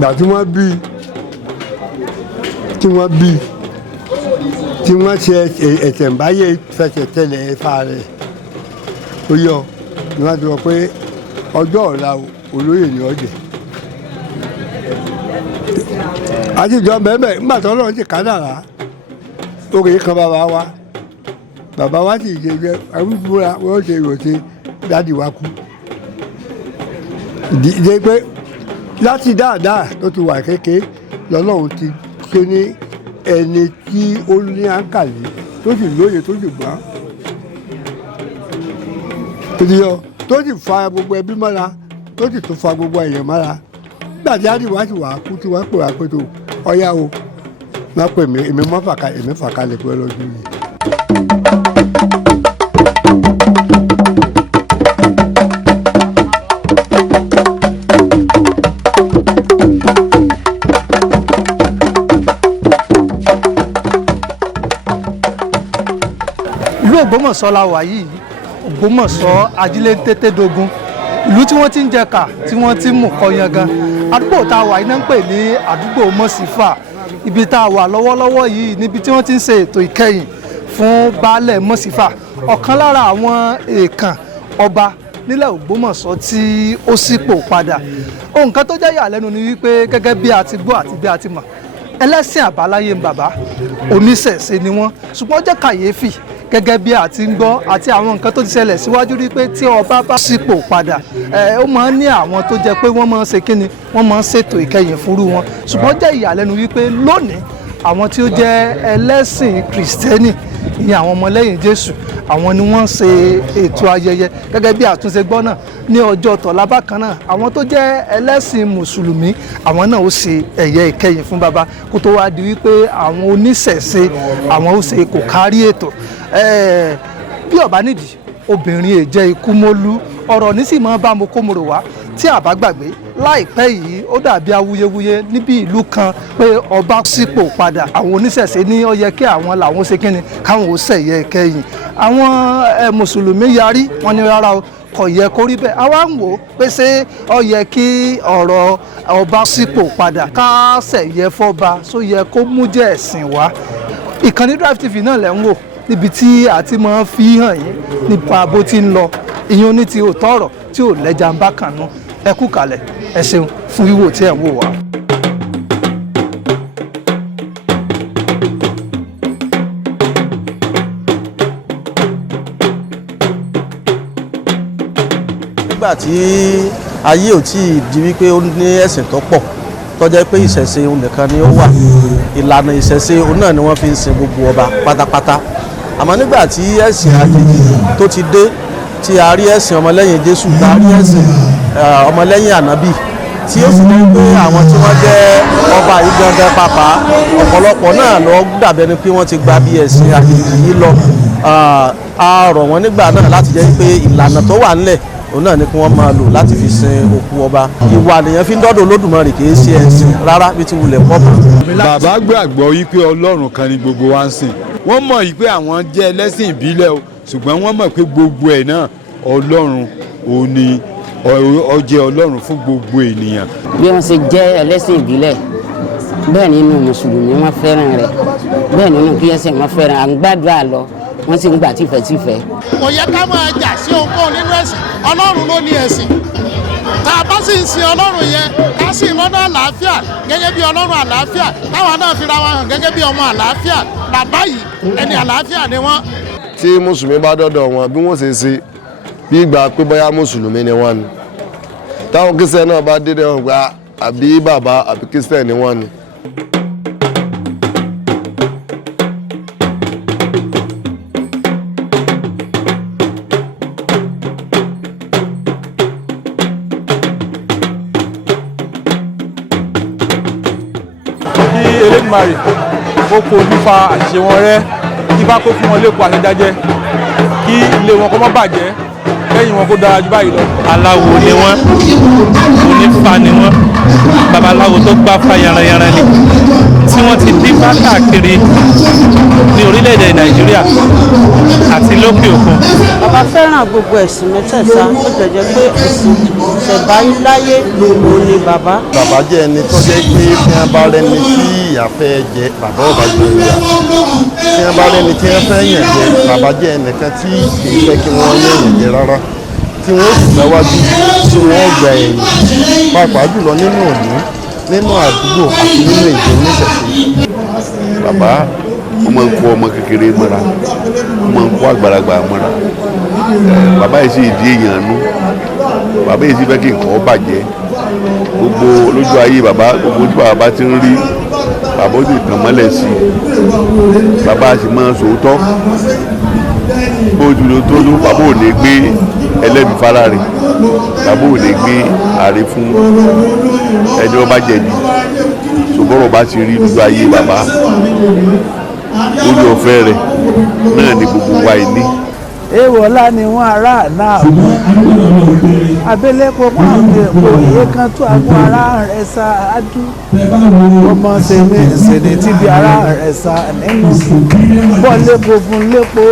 ìgbà tí wọ́n bí tí wọ́n ṣe ẹ̀tẹ̀ǹbáyé fẹsẹ̀ tẹ̀lẹ̀ ẹ̀fà rẹ̀ ó yọ ni wọ́n ti sọ pé ọjọ́ ọ̀la olóyè ni ọ̀jẹ̀ àtijọ́ bẹ́ẹ̀ nígbà tó lọ́ọ́ ti kádàrá òkè kan bàbá wa sì ṣe jẹ́ arúgbóra wọ́n ṣe ìròṣẹ́ dáàdì wa kú ìdíje pé láti dáadáa tó ti wà kékeré lọ́lọ́run ti ṣe ní ẹni tí ó ní àǹkàlì tó sì lóye tó sì gbọ́n ìdíyọ tó sì fa gbogbo ẹbí mọ́ra tó sì tún fa gbogbo èèyàn mọ́ra nígbà tí àdìwá sì wà kú tí wọ́n pè wá pé tó ọ̀yá o wọ́n pè mí èmi fàkalẹ̀ pé lọ́jọ́ yìí. Ògbómọ̀ṣọ́ la wà yìí Ògbómọ̀ṣọ́ ajílététédógún ìlú tí wọ́n ti ń jẹ̀ka tí wọ́n ti ń mú kọ yangan àdúgbò tá a wà yìí náà ń pè ní àdúgbò Mọ́sífà ibi tá a wà lọ́wọ́lọ́wọ́ yìí níbi tí wọ́n ti ń ṣe ètò ìkẹyìn fún baálẹ̀ Mọ́sífà ọ̀kan lára àwọn èèkàn ọba nílẹ̀ Ògbómọ̀ṣọ́ tí ó ṣípò padà ohun kan tó jẹ́ ìyàlẹ́nu ni wípé gẹ́gẹ́ bí a ti gbọ́ àti bí a ti mọ̀ ẹlẹ́sìn àbáláyé ń bàbá oníṣẹ̀ṣe ni wọ́n ṣùgbọ́n ó jẹ́ kàyéfì gẹ́gẹ́ bí a ti ń gbọ́ àti àwọn nǹkan tó ti ṣẹlẹ̀ síwájú rí pé tí ọba bá sípò padà ó máa ń ní àwọn tó jẹ́ pé wọ́n máa ń ṣe kíni wọ́n máa ń ṣètò ìkẹyìn fúrú wọn ṣùgbọ́n jẹ́ ìyàlẹ́nu wípé lónìí àwọn tí ó jẹ́ ẹlẹ́sìn kìrìsìtẹ́nì ìyẹn àwọn ọmọlẹ́yìn Jésù àwọn ni wọ́n ń ṣe ètò ayẹyẹ gẹ́gẹ́ bí àtúnṣe gbọ́ náà ní ọjọ́ tọ̀la bákan náà àwọn tó jẹ́ ẹlẹ́sìn mùsùlùmí àwọn náà ó ṣe ẹ̀yẹ ìkẹyìn fún baba kó tó wá di wípé àwọn oníṣẹ̀ṣe àwọn ó ṣe kò kárí ètò bí ọba nídìí obìnrin èjẹ ikú mólú ọ̀rọ̀ ní sì máa bá mo kó mo rò wá tí a bá gbàgbé láìpẹ́ yìí ó dàbí awuyewuye níbi ìlú kan pé ọba sípò padà àwọn oníṣẹ̀ṣe ní ó yẹ kí àwọn làwọn ṣe kíni káwọn ó ṣẹ̀yẹ kẹ́yìn àwọn mùsùlùmí yarí wọn ní rárá o kò yẹ kó rí bẹ́ẹ̀ àwa ń wò ó pé ṣé ó yẹ kí ọ̀rọ̀ ọba sípò padà ká ṣẹ̀yẹ fọ́ba só yẹ kó mú jẹ́ ẹ̀sìn wá ìkànnì Drive TV náà lẹ́ ń wò níbi tí a ti máa fi hàn yín nípa bó ti ń lọ ìyẹn ní ti òótọ́ ọ̀rọ̀ tí ò lẹ́jà ń bá kàn nú ẹ kú kalẹ̀ ẹ ṣeun fún wíwò tí ẹ̀ ń wò wá. nígbà tí ayé ò tí ì di wípé ó ní ẹ̀sìn tó pọ̀ tó jẹ́ pé ìṣẹ̀ṣe òun nìkan ni ó wà ìlànà ìṣẹ̀ṣe òun náà ni wọ́n fi ń sin gbogbo ọba pátápátá àmọ́ nígbà tí ẹ̀sìn àjèjì tó ti dé tí a rí ẹ̀sìn ọmọlẹ́yìn Jésù tá a rí ẹ̀sìn ọmọlẹ́yìn ànábì tí ó sì ní pé àwọn tí wọ́n jẹ́ ọba yìí gangan pàpà ọ̀pọ̀lọpọ̀ náà lọ dàbẹ́ ni pé wọ́n ti gba bí ẹ̀sìn àjèjì yìí lọ a rọ̀ wọ́n nígbà náà láti jẹ́ pé ìlànà tó wà nílẹ̀ òun náà ni kí wọ́n máa lò láti fi sin òkú ọba ìwà nìyẹn fi ń dọ́dọ̀ Olódùmarè kì í ṣe ẹ̀sìn rárá bí ti wulẹ̀ pọ̀ mọ́. bàbá gbàgbọ́ wípé Ọlọ́run kan ni gbogbo wa ń sìn wọ́n mọ̀ wípé àwọn jẹ́ ẹlẹ́sìn ìbílẹ̀ o ṣùgbọ́n wọ́n mọ̀ pé gbogbo ẹ̀ náà Ọlọ́run òun ni ó jẹ́ Ọlọ́run fún gbogbo ènìyàn. bí wọ́n ṣe jẹ́ ẹlẹ́sìn ìbílẹ̀ bẹ́ẹ̀ nínú mùsùlùmí wọ́n fẹ́ràn rẹ̀ bẹ́ẹ̀ nínú kíyèsí wọ́n fẹ́ràn à ń gbàdúrà lọ wọ́n sì ń gbà tìfẹ́tìfẹ́. kò yẹ ká máa jà sí ohunkóhun nínú ẹ̀sìn Ọlọ́run ló ní ẹ̀sìn tá a bá sì ń sin Ọlọ́run yẹn ká sì lọ́nà àlàáfíà gẹ́gẹ́ bí Ọlọ́run àlàáfíà táwa náà fi ra wa hàn gẹ́gẹ́ bí ọmọ àlàáfíà bàbá yìí ẹni àlàáfíà ni wọ́n. tí mùsùlùmí bá dọ́dọ̀ wọn bí wọ́n ṣe ṣe bí ìgbà pé bóyá mùsùlùmí ni wọ́n ni táwọn kírísítẹ̀ náà bá dé wọn gba àbí bàbá àbí kírísítẹ̀ ni wọ́n ni. Elédùmarè ó kó nípa àṣìṣe wọn rẹ́ kí bá kó fún wọn lẹ́kọ̀ọ́ àṣẹjájẹ́ kí ilé wọn kó má bàjẹ́ lẹ́yìn wọn kó dára jù báyìí lọ. aláwo ni wọ́n onífá ni wọ́n babaláwo tó gbá fá yaranyaran ni tí wọ́n ti dífá káàkiri ní orílẹ̀-èdè Nàìjíríà àti lókè òkun. Bàbá fẹ́ràn gbogbo ẹ̀sìn mẹ́tẹ̀ẹ̀ta ó jẹ́jẹ́ pé ẹ̀sìn ìṣẹ̀báyé òun ni bàbá. Bàbá jẹ́ ẹni tó jẹ́ pé bí wọ́n bá rẹni tí ìyá fẹ́ jẹ bàbá ọba jẹ ìyá, tí wọ́n bá rẹni tí wọ́n fẹ́ yàn jẹ bàbá jẹ́ ẹnìkan tí kì í fẹ́ kí wọ́n yàn jẹ rárá, tí wọ́n sì gbáwájú tí wọ́n gbà ẹ̀yìn pàápàá jùlọ nínú òní nínú àdúgbò àti nínú ìjọ oníṣẹ̀ṣe. Bàbá wọ́n máa ń kó ọmọ kékeré mọ́ra, wọ́n máa ń kó àgbàlagbà mọ́ra. Bàbá yìí sì di èèyàn nú, bàbá yìí sì fẹ́ kí nǹkan bàjẹ́. Gbogbo lójú ayé bàbá gbogbo tí bàbá ti ń rí bàbá ó sì tàn mọ́lẹ̀ sí i. Bàbá sì máa ń sòótọ́, bó ti lo tó ló bàbá ò ní gbé ẹlẹ́bi fara rẹ̀, bàbá ò ní gbé ààrẹ fún ẹni wọ́n bá jẹ̀bi. Ṣùgbọ́n bá ti rí lójú ayé bàbá lórí ọ̀fẹ́ rẹ̀ náà ni gbogbo wa ní. Èèwọ̀lá ni wọ́n ará náà mú abẹ́lẹ́pọ̀ máa ń lè po iye kan tó àgọ́ ara rẹ̀ ṣáájú ọmọ ṣèní tíbi ara rẹ̀ ṣá nínú bọ́ lépo fún lépo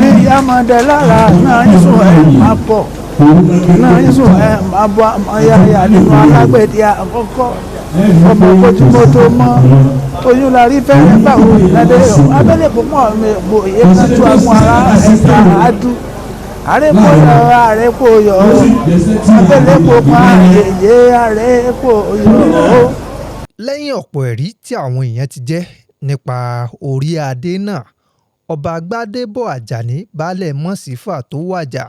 ní yámọ̀dé lára náà yíṣùn ẹ̀ máa pọ̀ náà yíṣùn ẹ̀ máa bọ́ ayáyá nínú alágbèdè àkọ́kọ́ ọmọ kojúmọ́tò mọ́ oyún la rí fẹ́rẹ́ báwo ìlàdé abẹ́lẹ́pọ̀ máa ń lè po iye kan tó àgọ́ ara rẹ̀ ṣáájú àrẹ́pọ̀yọ̀ abẹ́lẹ́pọ̀ pa èyí àrẹ́pọ̀yọ̀. lẹ́yìn ọ̀pọ̀ ẹ̀rí tí àwọn èèyàn ti jẹ́ nípa orí adé náà, ọba Gbádébọ̀ Àjàní baálẹ̀ Mọ̀sífà tó wàjà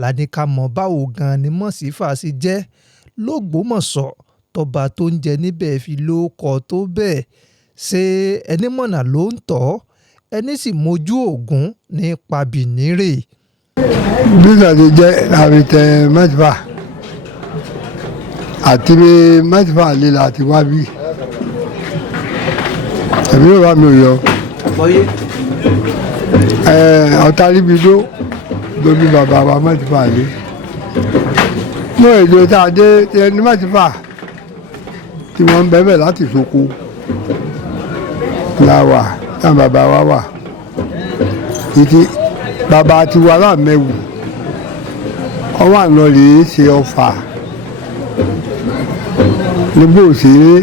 ládìka mọ̀ báwo gan ni Mọ̀sífà sì jẹ́ l'Ógbómọ̀ṣọ́ tọba tó ń jẹ níbẹ̀ fi lóókọ tó bẹ́ẹ̀. ṣé ẹni mọ̀nà ló ń tọ́ ẹni sì mójú ògún ní pabìnírè. Bísà ti jẹ́ àrètẹ̀ Mọ̀sífà àti Mọ̀sífà líla àti wábí. Ẹ̀mí ò bá mi ò yọ. Ọ̀tá ríbidó lórí bàbá wa Mọ̀sífà lé. Mú èdè tá a dé ẹni Mọ̀sífà tí wọ́n ń bẹ̀bẹ̀ láti soko láwà táwọn bàbá wa wà. Bàbá ti wà láàmẹ́wù ọwọ́ àná rèé ṣe ọfà nígbà òṣèré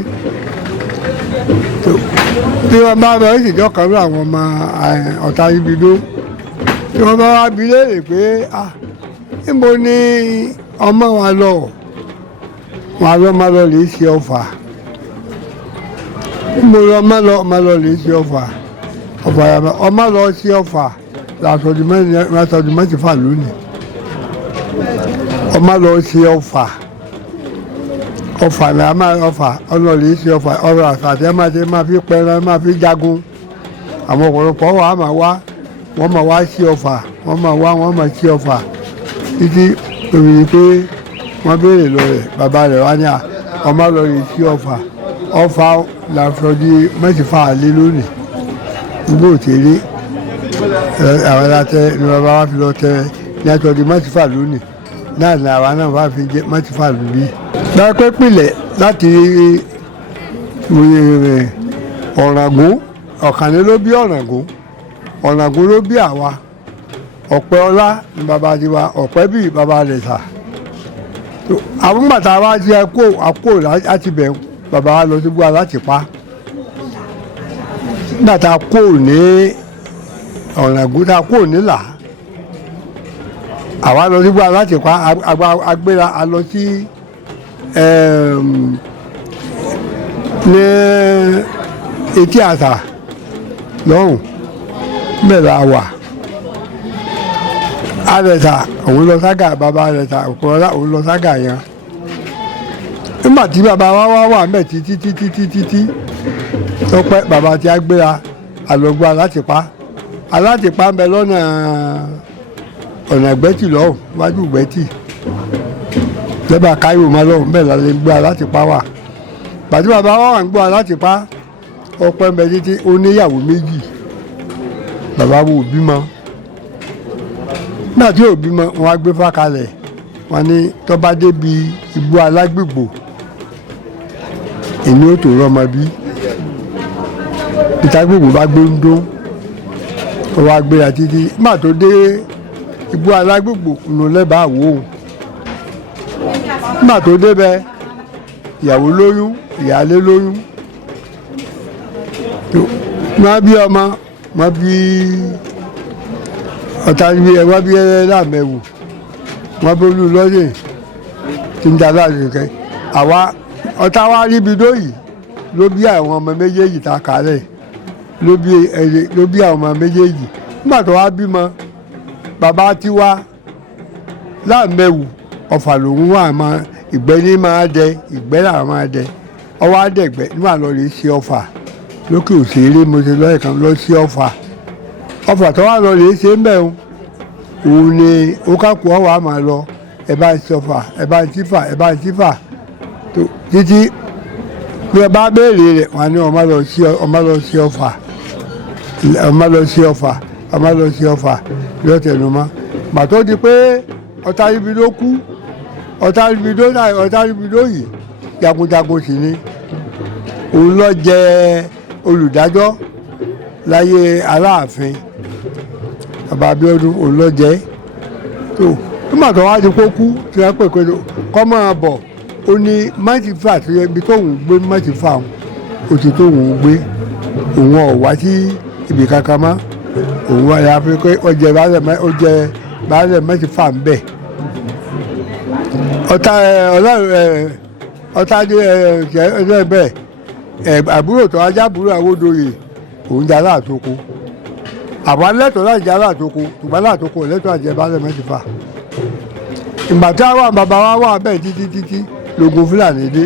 tí wọ́n bá bẹ̀rẹ̀ ìṣèjọ́ kan ní àwọn ọmọ ọ̀tá ibidó tí wọ́n bá wá bi léèrè pé níbo ni ọmọ wa lọ wọn lọ máa lọ rèé ṣe ọfà níbo ni ọmọ lọ rèé ṣe ọfà ọmọ lọ ṣe ọfà látọ̀dún Mọ̀sífà lónìí ọmọ lọ ṣe ọfà ní a máa ọfà ọlọ́ọ̀lẹ́ ṣe ọfà ọrọ̀ àṣàtẹ́ máa fi pẹran máa fi jagun àwọn ọ̀pọ̀lọpọ̀ wà á máa wá wọ́n máa wá ṣe ọfà wọ́n máa ṣe ọfà títí òmìnir pé wọ́n béèrè lọ rẹ̀ bàbá rẹ̀ wá ní ọmọ lọ́ọ̀lẹ́ ṣe ọfà látọ̀dún Mọ̀sífà lé lónìí gbogbo òtẹ́lẹ̀ àwọn aláṣẹ ni bàbá wa fi lọ tẹ ní àtọ́jú Mọ̀sífà lónìí náà ni àwa náà wá fi jẹ Mọ̀sífà lónìí. dápẹ́ pilẹ̀ láti Ọ̀ràngún Ọ̀kànní ló bí Ọ̀ràngún ló bí àwa Ọ̀pẹ Ọlá ni bàbá tiwa Ọ̀pẹ bí bàbá rẹ̀ sà. àwọn bàtà wa ti àkó láti bẹ̀ bàbá wa lọ sí búwa láti pa bàtà kó ní Ọ̀ràngún tá a kó nílà àwa lọ sígbà láti pa agbéra a lọ sí ní etí àṣà lọ́hùn bẹ́ẹ̀ la wà àrẹ̀sà òun lọ ságà bàbá àrẹ̀sà òkúrọ́lá òun lọ ságà yẹn nígbà tí bàbá wa wà mẹ́ títí tó pẹ́ bàbá tí a gbéra àlọ́gbà láti pa alátìpá ń bẹ lọ́nà ọ̀nà ìgbẹ́tì lọ́hùn wájú ìgbẹ́tì lẹ́bàá káyọ̀ máa lọ́hùn bẹ́ẹ̀ la lè gbé alátìpá wà pàtí bàbá wa wà ń gbọ́ alátìpá ọpẹ́ ń bẹ títí ó níyàwó méjì bàbá wo ò bímọ náà tí ò bímọ wọn á gbé fákalẹ̀ wọn ní tó bá débi igbó alágbègbò èmi ò tó rọmọ bí peter gbogbo bá gbé ń dún ó wá gbéra títí nígbà tó dé igbó alágbègbè nù lẹ́bàá wò ó nígbà tó débẹ̀ ìyàwó lóyún ìyáálé lóyún wọ́n bí ọmọ wọ́n bí ọ̀tá wọ́n bí láàmẹ̀wò wọ́n bí olú lọ́yẹ̀ tí ń dáná àṣekẹ́ àwa ọ̀tá wa ríbi dóyìí ló bí àwọn ọmọ méjèèjì tá a kálẹ̀ ló bí àwọn ọmọ méjèèjì nígbà tó wá bímọ bàbá tiwa láàmẹ̀wò ọ̀fà lòun wà máa ìgbẹ́ ní máa dẹ ìgbẹ́ là máa dẹ ọwọ́ àdẹ̀gbẹ́ nígbà lọ lè ṣe ọ̀fà lókè òṣèré mo ṣe lọ́ọ̀ kan lọ sí ọ̀fà tó wà lọ lè ṣe ń bẹ̀ òun ni ó kákò ọ̀wà á máa lọ ẹ bá ń ṣọ̀fà ẹ bá ń tífà ẹ bá ń tífà títí bí ẹ bá béèrè rẹ̀ wọ́n á ní ọmọ lọ sí ọ̀fà lọ́tẹ̀numọ́ gbàtó di pé ọ̀tá ibi ló kú ọ̀tá ríbidó yìí jagunjagun sì ni òun lọ jẹ olùdájọ́ láyé Aláàfin bàbá Abíọ́dún òun lọ jẹ tó nígbà tó wá di kó kú tí wọ́n pè pé kọ́ máa bọ̀ ó ní mọ́tìfà tó yẹ ibi tóun gbé mọ́tìfà ó ti tóun gbé òun ọ̀ wá sí ibì kankan mọ́ òun wá yà pé ó jẹ baálẹ̀ mọ́tìfà ń bẹ̀. ọ̀tá dé bẹ́ẹ̀ àbúrò tó ajá àbúrò Awódoyè òun jà láàtòkò àwọn lẹ́tọ̀ọ́ láti jà láàtòkò ṣùgbọ́n láàtòkò lẹ́tọ̀ọ́ àjẹ baálẹ̀ mẹ́tìfà ìgbà tí àwọn bàbá wa wà bẹ́ẹ̀ títí lógun Fúlàní dé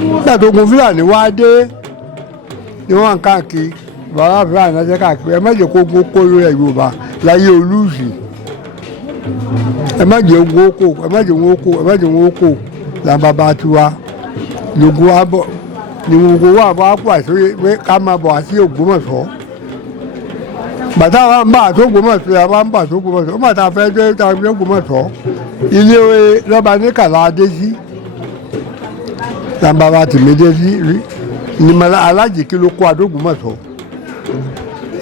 nígbà tó gun Fúlàní wá dé ni wọ́n ń káàkiri bàbá Fúlàní náà jẹ́ káàkiri ẹ má jẹ́ kó gún kó lórí ẹ̀ Yorùbá láyé Olúùsì ẹ má jẹ́ wọn kó làwọn bàbá tiwa lógun wa bọ̀ ni gbogbo wa bá pà sí pé ká máa bọ̀ sí Ògbómọ̀ṣọ́ bàtà wa ń bà tó Ògbómọ̀ṣọ́ ya wa ń bà tó Ògbómọ̀ṣọ́ ó mà ta fẹ́ dé ta fi Ògbómọ̀ṣọ́ ilé lọ́ba ní kàlá dé sí làwọn bàbá tìmí dé sí rí ni Alájìkí ló kó Adógbómọ̀ṣọ́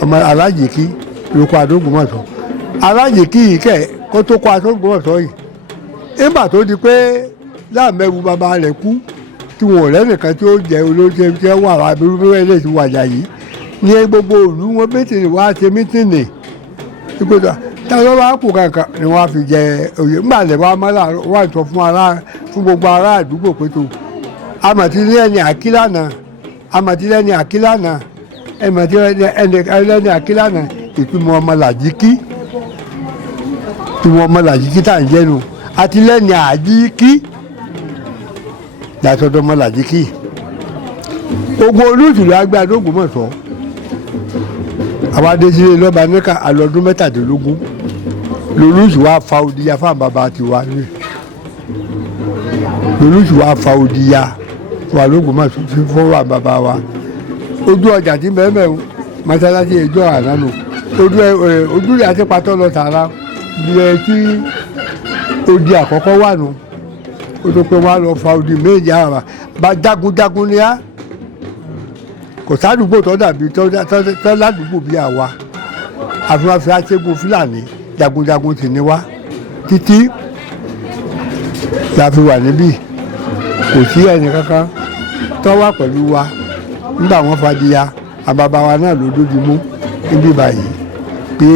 ọmọ Alájìkí ló kó Adógbómọ̀ṣọ́ Alájìkí yìí kẹ kó tó kó Adógbómọ̀ṣọ́ yìí nígbà tó di pé Láàmẹ́wù bàbá rẹ̀ kú tí wọn ò lẹ́nìkan tí ó jẹ́ olóṣèlú tí wọ́n wà abirúbirú ẹ̀ lè ti wàjà yìí ní gbogbo ìlú wọn mítìnì wá ṣe mítìnì ìgbésà táwọn bá kú kankan ni wọ́n á fi jẹ oyè ńgbà lè wá mọ́lá wà sọ fún gbogbo ará àdúgbò pé tó amọ̀tílẹ́ni àkílànà ìtumọ̀ ọmọ Làjíkí tá à ń jẹ́nu àtìlẹ́ni àjíkí látọ̀dọ̀ ọmọ Làjíkí ogun Olúùsì ló agbé Adógbómọ̀ṣọ́ àwọn adésílẹ̀ lọ́ba níkà àlọ́dún 17 lolúùsì wá fa òdìyà fáwọn bàbá tiwa ní lolúùsì wá fa òdìyà fún Adógbómọ̀ṣọ́ fún àwọn bàbá wa ojú ọjà tí mẹ́mẹ́ mọ́sálásí ẹjọ́ ànánú ojú rẹ̀ àti pátọ́ lọ tààrà bí ẹ tí odi àkọ́kọ́ wà nù ó tó pé wọ́n á lọ fa odi méjì àrà bá jagunjagun ni á kò sádùúgbò tó dàbí tó ládùúgbò bí àwa àfihàn fi aṣẹ́gun Fúlàní jagunjagun sì ni wá títí la fi wà níbí kò sí ẹnì kankan tó wà pẹ̀lú wa nígbà wọ́n fadìyà àbàbà wa náà ló dójú mú níbí báyìí pé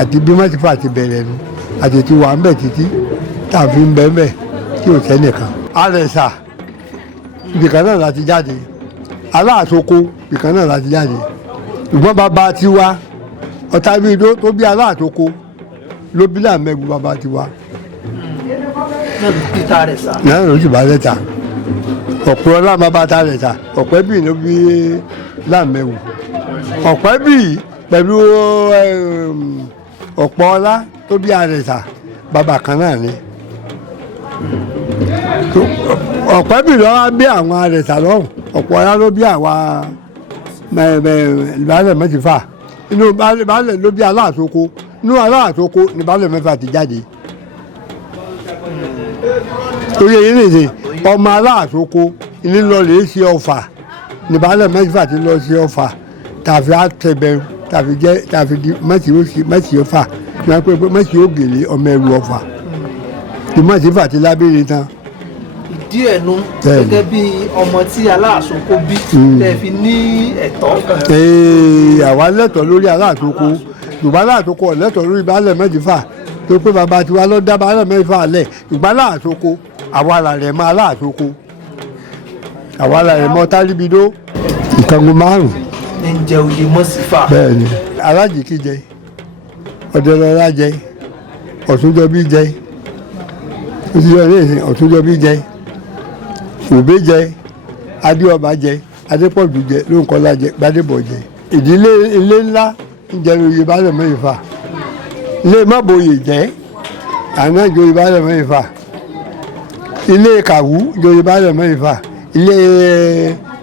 àti bí mọ́tífà ti bẹ̀rẹ̀ nu àti ti wà ń bẹ̀ títí tàbí ń bẹ́ẹ̀ bẹ́ẹ̀ tí ò sẹ́nìkan. Àrẹ̀sà ibìkan náà láti jáde Aláàtòkò ibìkan náà láti jáde ṣùgbọ́n bàbá tiwa Ọ̀tàbídó tó bí Aláàtòkò ló bí Láàmẹ́wù bàbá tiwa. náà ló sì bá lẹ́tà ọ̀pọ̀ ọlá bàbá ta lẹ́tà Ọ̀pẹ́bì ló bí Láàmẹ́wù Ọ̀pẹ́bì pẹ̀lú ọ̀pọ̀ ọlá tó bí Àrẹ̀sà bàbá kan náà ni. Ọ̀pẹ́bì lọ́wọ́ bí àwọn Àrẹ̀sà lọ́hùn ọ̀pọ̀ ọlá ló bí àwa baálẹ̀ mẹ́tìfà inú baálẹ̀ ló bí Aláàtòkò inú Aláàtòkò ni baálẹ̀ mẹ́fà ti jáde. oyè yìí nìyí ọmọ Aláàtòkò ìnílọlẹ̀ ṣe ọ̀fà ní baálẹ̀ mẹ́fà ti lọ sí Ọ̀fà tàfi àtẹ̀bẹ̀rù tàfi di mẹ́sì Ọ̀fà ní wọ́n pè pé mẹ́sì Ògèlè ọmọ ẹrù Ọ̀fà tí mẹ́sì Ọ̀fà ti lábẹ́rẹ́ tán. ìdí ẹ̀nu gẹ́gẹ́ bí ọmọ tí aláàsókò bí tẹ́ fi ní ẹ̀tọ́. àwa lẹ́tọ̀ọ́ lórí aláàsókò ṣùgbọ́n aláàsókò lẹ́tọ̀ọ́ lórí baálẹ̀ mẹ́fà tó pé bàbá tiwa ló dá baálẹ̀ mẹ́fà lẹ̀ ṣùgbọ́n aláàsókò àwa là rẹ̀ mọ́ aláàsókò àwa là rẹ̀ mọ́ tálíbidó ìkàngún márùn. ní jẹ oyè Mọ́sífà. bẹ́ẹ̀ni alájìkí jẹ Ọ̀dẹ́lọ́lá jẹ Ọ̀túnjọbí jẹ Ọ̀túnjọbí jẹ Òbé jẹ Adéọba jẹ Adépọ̀jù jẹ Lóńkọ́lá jẹ Gbádébọ̀ jẹ ìdílé ilé ńlá ń jẹ oyè baálẹ̀ mẹ́fà ilé Mábòyè jẹ àná ìjòyè baálẹ̀ mẹ́fà ilé Kàwú ìjòyè baálẹ̀ mẹ́fà ilé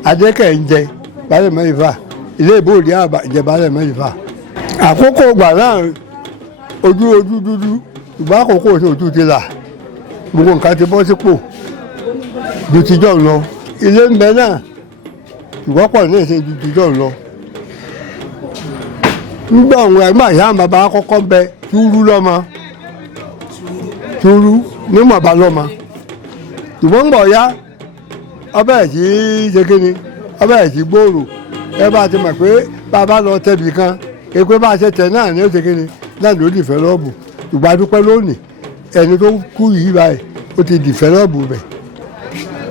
Adékẹ̀ ń jẹ baálẹ̀ mẹ́fà ilé Ìbòdì Àbà jẹ baálẹ̀ mẹ́fà. àkókò ìgbà náà ojú dúdú ìgbà àkókò ojú ti là gbogbo nǹkan ti bọ́ sípò ju tijọ́ lọ ilé ń bẹ náà ìwọ́pọ̀ náà ṣe ju tijọ́ lọ. nígbà òun ẹgbẹ́ àyà bàbá kọ́kọ́ bẹ túrú lọ́mọ túrú nímọ̀ọ́bá lọ́mọ ṣùgbọ́n ń bọ̀ ya ọbẹ̀ tí ṣe kíni ọbẹ̀ tí gbòòrò ẹ bá ti mọ̀ pé bàbá lọ tẹ̀bì kan èpè bá ṣe tẹ̀ náà ní ó ṣe kíni náà ló dìfẹ́lọ́ọ̀bù ìgbà dúpẹ́ lónìí ẹni tó kú yìí báyìí ó ti dìfẹ́lọ́ọ̀bù bẹ̀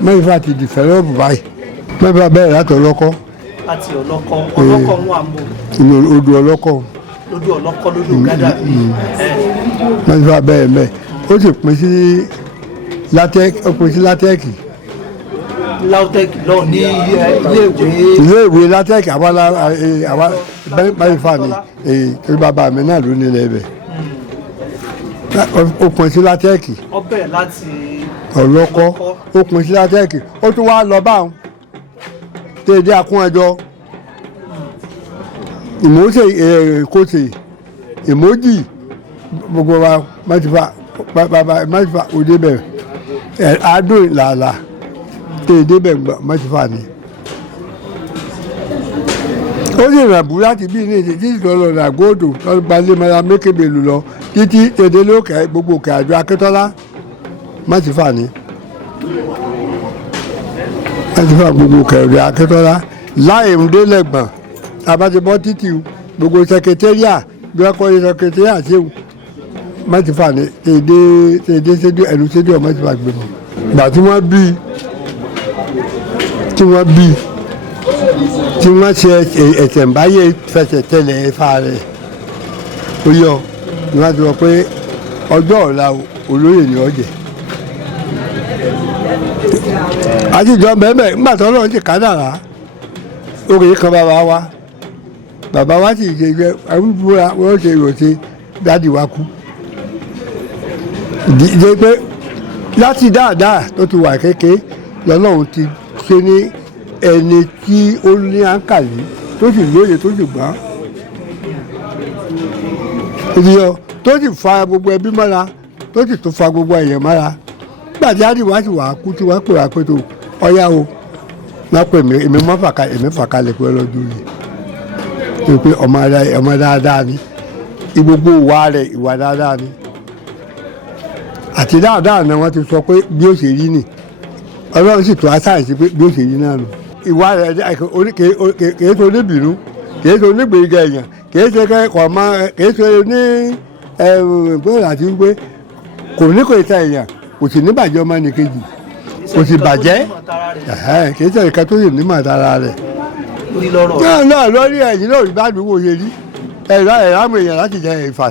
mẹ́fà ti dìfẹ́lọ́ọ̀bù báyìí mẹ́fà bẹ́ẹ̀ láti ọlọ́kọ́. láti ọlọ́kọ́ ọlọ́kọ́ mú àmọ́. odò ọlọ́kọ́. lódò ọlọ́kọ́ lódò gádà bí. mẹ́fà bẹ́ẹ̀ mẹ́ ó sì pín sí látẹ́ẹ̀kì. LAUTECH lọ ní iléèwé. iléèwé LAUTECH àwa mẹ́fà ni torí bàbá mi náà ló nílẹ̀ ibẹ̀. ó pín sí LAUTECH. ó bẹ̀rẹ̀ láti ọlọ́kọ́ ó pín sí LAUTECH ó tún wá lọ báwọn tẹ̀lé akún ẹjọ́ ìmọ̀ọ́sẹ̀ kòsè ìmọ̀ọ́jì gbogbo wa mẹ́tìfà òde bẹ̀rẹ̀ adùn làálà tẹ̀lé bẹ̀rẹ̀ mẹ́tìfà ni. ó sì rìn àbú láti bí ní títí lọ́lọ́ làgóòdù lọ́lọ́ gbalẹ̀ mẹ́ta mékèbèlú lọ títí tẹ̀lé lókè gbogbo òkè àjọ Akíntọ́lá mẹ́tìfà ni. mẹ́tìfà gbogbo òkè àjọ Akíntọ́lá láì ń délẹ̀gbọ̀n abatibọ́ títì gbogbo sẹkẹtẹ́ríà bí wọ́n kọ́ sẹkẹtẹ́ríà ṣéwù mẹ́tìfà ni tèdè ẹnu sédíọ̀ mẹ́tìfà gbé mọ́. ìgbà tí wọ́n bí tí wọ́n ṣe ẹ̀sẹ̀ ń báyé fẹsẹ̀ tẹ̀lẹ̀ ẹ̀fà rẹ̀ ó yọ ni wọ́n ti sọ pé ọjọ́ ọ̀la olóyè ni ọ̀jẹ̀. àtijọ́ bẹ́ẹ̀ nígbà tó lọ́ọ́ ti kádàrá orí kan bàbá wa sì ṣe jẹ arúgbóra wọ́n ṣe ìrọ̀ṣẹ́ dáàdì wa kú. ìdíje pé láti dáadáa tó ti wà kéke lọ́lọ́run ti ṣe ní ẹni tí ó ní àǹkàlí tó sì lóye tó sì gbọ́n. ìdíyọ tó sì fa gbogbo ẹbí mọ́ra tó sì tún fa gbogbo èèyàn mọ́ra. nígbà tí dáàdì wa sì wà kú tí wọ́n pè wá pé tó ọ̀yá o wọ́n pè mí èmi fàkalẹ̀ pé ọlọ́dún yìí pé ọmọ dáadáa ni gbogbo ìwà rẹ̀ ìwà dáadáa ni àti dáadáa náà wọ́n ti sọ pé bí ó ṣe rí ni Ọlọ́run sì tó aṣáàṣì pé bí ó ṣe rí náà nù ìwà rẹ̀ kìí ṣe oníbìnú kìí ṣe onígbèéga èèyàn kìí ṣe kẹ́kọ̀ọ́ mọ́ kìí ṣe ní bóyá àti wípé kò ní kò ṣe èèyàn kò sì ní bàjẹ́ ọmọ nìkejì kò sì bàjẹ́ kìí ṣe ìka tó sì ní mọ̀ tara rẹ̀. náà lórí ẹ̀yìn náà bá dùn wò ṣe rí ẹ̀rọ àwọn èèyàn láti jẹ ìfà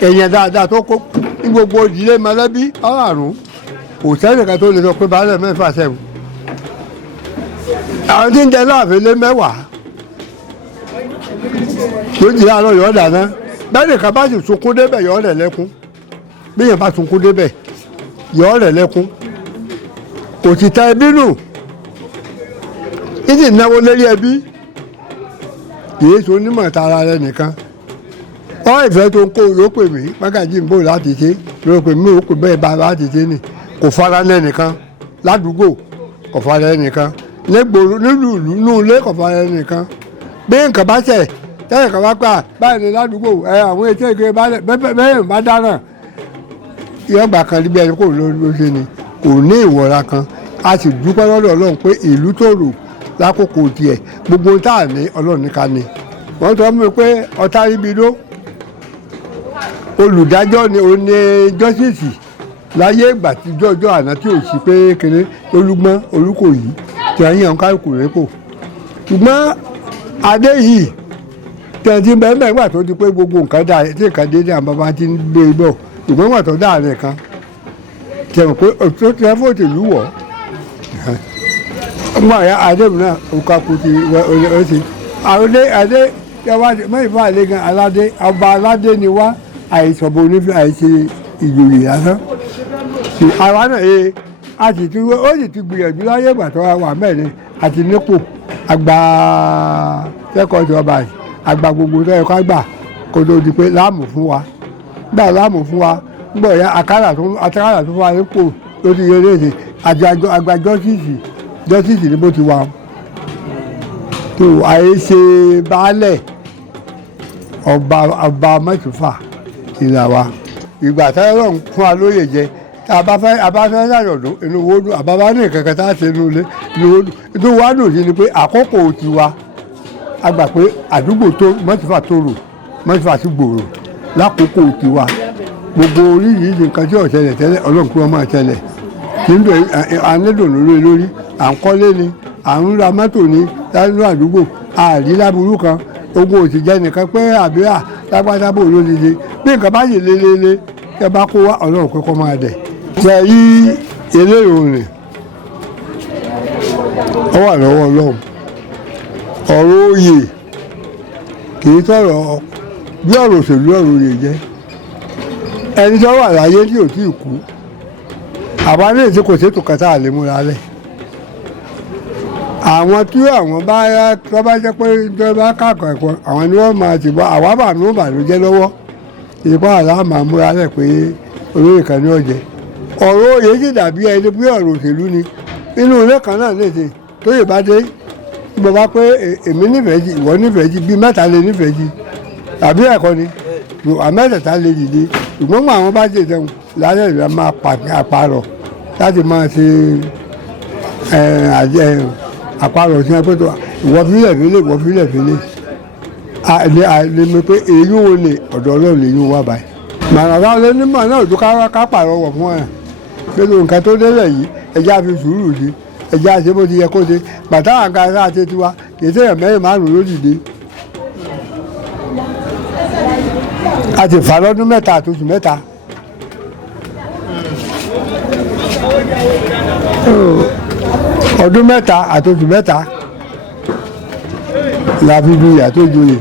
èèyàn dáadáa tó kó ní gbogbo ìdílé mọ̀lẹ́bí ọ̀rùn kò sẹ́yìn kan tó lè sọ pé baálẹ̀ mẹ́fà sẹ́wọ̀n. àwọn tí ń jẹ láàfin lé mẹ́wàá lójì àárọ̀ yọ̀ọ́ dáná bẹ́ẹ̀ nìkan bá sì sunkún débẹ̀ yọ̀ọ́ rẹ̀ lẹ́kún bí èèyàn bá sunkún débẹ̀ yọ̀ọ́ rẹ̀ lẹ́kún kò sì ta ẹbí nù ìdí ìnáwó lérí ẹbí kìí ṣe onímọ̀ tara rẹ nìkan ọ ìfẹ́ tó ń kó yóò pè mí mágàjì ń bò láti ṣe yóò pè mí ò pè bẹ́ẹ̀ bá láti ṣe nì kò fara lẹ́nìkan ládùúgbò kò fara lẹ́nìkan lẹ́gbòrò nílùú ìlú inú ilé kọ̀ọ̀fà ẹnìkan bí nǹkan bá ṣẹ̀ tẹ́lẹ̀ kan bá pa báyìí ní ládùúgbò àwọn etí èké bẹ́ẹ̀ bá dáná yọgbà kan níbi ẹni kò ló ṣe ni kò ní ìwọra kan a sì dúpẹ́ lọ́dọ̀ Ọlọ́run pé ìlú tòrò lákòókò tiẹ̀ gbogbo tá à ní Ọlọ́run nìkan ni wọ́n tọ́ mi pé ọ̀tá ríbi ló olùdájọ́ ni ó ní jọ́sìsì láyé ìgbà tí jọ́jọ́ àná tí ò sí pé kéré Olúgbọ́n Olúkòyí tí a yàn kálukú rẹ́pò ṣùgbọ́n adé yìí tẹ̀sí bẹ́ẹ̀ nígbà tó di pé gbogbo nǹkan dà tí nǹkan dé ní àwọn bàbá ti ń gbé e bọ̀ ṣùgbọ́n nígbà tó dà nìkan tẹ̀wọ̀n pé tó tẹ́ fòtì lù wọ̀ ọmọ àyà adé mi náà òkà kù ti wọ́n ti adé mẹ́rin fún àlẹ́ gan aládé ọba aládé ni wá àìsọ̀bọ̀ onífẹ́ àìṣe ìjòyè lásán àwa náà yé a sì ti ó sì ti gbìyànjú láyé ìgbà tó wà mẹ́rin àti nípò àgbà kẹ́kọ̀ọ́ ti ọba yìí àgbà gbogbo tó yẹ kó àgbà kó tó di pé láàmù fún wa gbà láàmù fún wa gbọ́ ya àkàrà tó fún wa nípò ló ti yẹ léde àgbà jọ́sìsì ni bó ti wà tó àìṣe baálẹ̀ ọba mẹ́tùfà ìlà wa ìgbà táyọ̀ lọ́n fún wa lóye jẹ tá a bá fẹ́ ṣàyọ̀dún inú wo dùn àbá bá ní kankan tá a ṣe inú ilé inú wo dùn inú wa dùn sí ni pé àkókò tiwa a gbà pé àdúgbò tó mẹ́tùfà tó rò mẹ́tùfà sí gbòòrò lákòókò tiwa gbogbo oríṣiríṣi nǹkan tí ò ṣẹlẹ̀ tẹ́lẹ̀ Ọlọ́run kí wọ́n máa ṣẹlẹ̀ kí n dọ̀ anídò lórí à ń kọ́lé ni à ń ra mọ́tò ni nínú àdúgbò àrí láburú kan ogun òsì jẹ́ nìkan pé àbíyá lágbádábò ló lè bí nǹkan bá yìí lélẹ́lẹ́ ẹ bá kó wá Ọlọ́run pé kó máa dẹ̀. ṣe yí eléyìí òrìn ó wà lọ́wọ́ Ọlọ́run ọ̀rọ̀ òye kì í sọ̀rọ̀ bí ọ̀rọ̀ òṣèlú ọ̀rọ̀ òye jẹ́ ẹni tó wà láyé tí ò tí ì kú àwa ní èsì kò ṣètò kẹta àlémúra lẹ̀ àwọn tí àwọn bá yá tó bá jẹ́ pé tó bá kàkọ́ ẹ̀kọ́ àwọn ni wọ́n máa ti bọ́ àwa bà ní ìbànújẹ́ lọ́wọ́ ìpá àlá máa múra lẹ̀ pé olóyè kan ní ọ̀jẹ̀ ọ̀rọ̀ òye sì dàbí ẹni bí ọ̀rọ̀ òṣèlú ni inú ilé kan náà nìṣe tó yè bá dé ìbọn bá pé èmi nífẹ̀ẹ́ jì ìwọ nífẹ̀ẹ́ jì bí mẹ́ta lè nífẹ̀ẹ́ jì tàbí ẹ̀kọ́ ni àmẹ́tẹ̀ẹ̀ta lè dìde ṣùgbọ́n mọ àwọn bá ṣe ìtẹ̀wọ̀n lálẹ́ ìlú máa àparọ̀ láti máa ṣe àparọ̀ sí ẹgbẹ́ tó ìwọ fílẹ̀ fílẹ̀ àlè mi pé èyí ò lè ọ̀dọ̀ Ọlọ́run lè yún wá báyìí. màràbá onímọ̀ náà tó ká pàrọ̀ wọ̀ fún ẹ̀ pé nǹkan tó délẹ̀ yìí ẹja fi sùúrù sí ẹja ṣe bó ti yẹ kó ṣe bàtà àga ẹ̀ka àti tiwa kì í ṣèyàn mẹ́rin márùn-ún ló dìde. a ti fà lọ́dún mẹ́ta àtòṣù mẹ́ta. ọdún mẹ́ta àtòṣù mẹ́ta la fi du ìyà tó joyè.